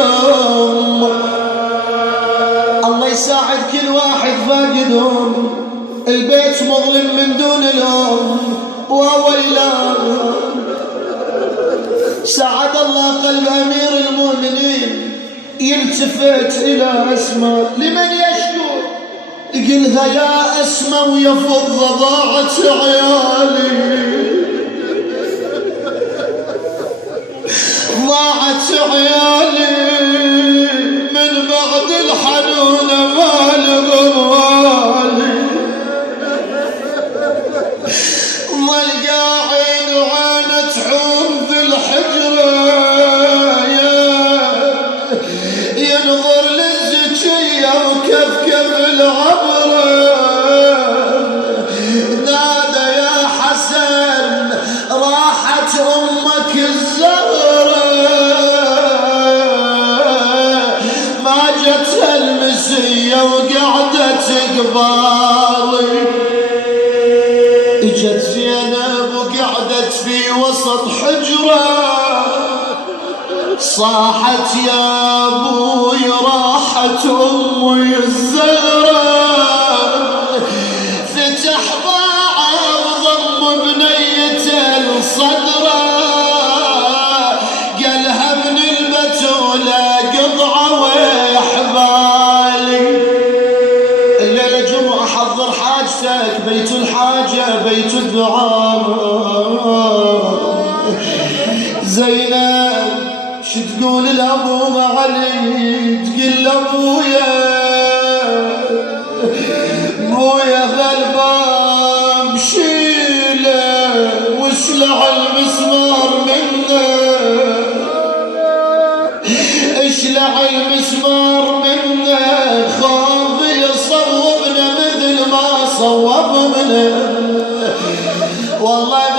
اليوم. الله يساعد كل واحد فاقدهم، البيت مظلم من دون الأم وويلاه. ساعد الله قلب أمير المؤمنين يلتفت إلى أسماء لمن يشكو، يقلها يا أسماء ويفض ضاعت عيالي، ضاعت عيالي من بعد الحنون ما لغوالي. ظل قاعد وعينه تحوم في الحجرة ينظر للزكية وكفكف العبرة. نادى يا حسن راحت أمك الزهرة، ما جت المسية وقعدت قبالي. اجت زينب وقعدت في وسط حجرة، صاحت يا ابوي راحت امي الزهرة. فتح ضاعه وضم بنيته لصدره، قالها من البتولة قطعة ويحبالي. الليلة جمعة حضر حاجتك، بيت الحاجة بيت الدعاء. زينب شو تقول لأبو علي؟ تقول لأبويا بويا غلبان شيله واشلع المسمار منه، اشلع المسمار منه، خوف يصوبنا مثل ما صوب منه. والله